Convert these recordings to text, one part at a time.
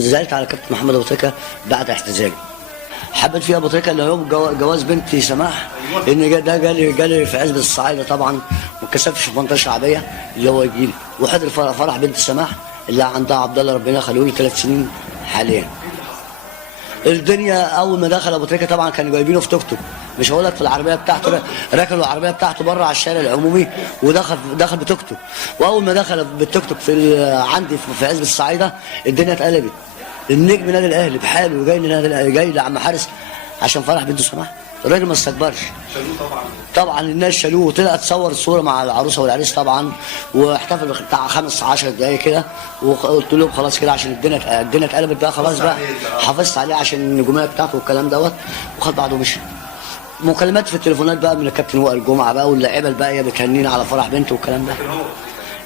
زعلت على كابتن محمد ابو تريكه بعد اعتزالي. حبيت فيها ابو تريكه اللي يوم جواز بنتي سماح، ان ده جالي في عزبه الصعايده طبعا، ما اتكسفش في منطقه شعبيه اللي هو يجي لي، وحضر فرح بنت سماح اللي عندها عبد الله ربنا يخليه لي 3 سنين حاليا. الدنيا اول ما دخل ابو تريكه طبعا كانوا جايبينه في توك توك، مش هقول لك في العربيه بتاعته، ركنوا العربيه بتاعته بره على الشارع العمومي ودخل بتوك توك. واول ما دخل بالتوك توك عندي في عزبه الصعايده الدنيا اتقلبت. النجم نادي الاهلي بحاله جاي لعم حارس عشان فرح بنته سماح. الراجل ما استكبرش. شالوه طبعا الناس شالوه، وطلع اتصور الصوره مع العروسه والعريس طبعا، واحتفل بتاع 15 دقايق كده، وقلت لهم خلاص كده عشان الدنيا اتقلبت بقى خلاص بقى، حافظت عليه عشان النجوميه بتاعته والكلام دوت، وخد بعضه ومشي. مكالمات في التليفونات بقى من الكابتن وائل جمعه بقى واللاعيبه الباقيه بتهنينا على فرح بنته والكلام ده.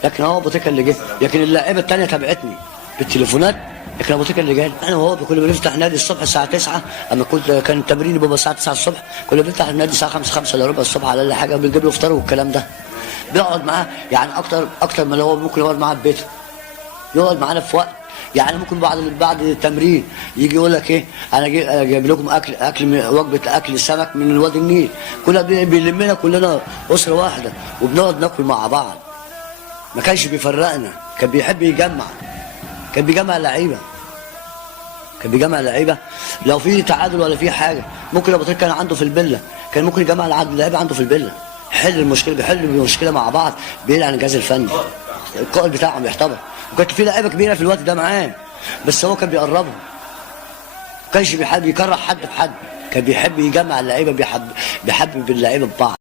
لكن هو ابو تريكه اللي جه، لكن اللاعيبه الثانيه تابعتني بالتليفونات، لكن ابو تريكه اللي جاي. انا وهو كنا بنفتح نادي الصبح الساعه 9، اما كان التمرين بيبقى الساعه 9 الصبح، كنا بنفتح النادي الساعه 5 الا ربع الصبح على اقل حاجه، بنجيب له فطار والكلام ده. بيقعد معاه يعني اكتر من هو ممكن يقعد معاه في بيته. يقعد معانا في وقت يعني ممكن بعد التمرين يجي يقول لك ايه، انا جايب لكم وجبه اكل سمك من وادي النيل، كنا بيلمنا كلنا اسره واحده وبنقعد ناكل مع بعض. ما كانش بيفرقنا، كان بيحب يجمع، كان بيجمع اللعيبه. لو في تعادل ولا في حاجه ممكن ابو تريكه كان عنده في الفيلا، كان ممكن يجمع اللعيبه عنده في الفيلا، بيحل المشكله مع بعض بعيد عن الجهاز الفني. القائد بتاعهم يعتبر، وكانت في لعيبه كبيره في الوقت ده معاه، بس هو كان بيقربهم، ما كانش بيحب يكره حد في حد، كان بيحب يجمع اللعيبه، بيحبب اللعيبه ببعض.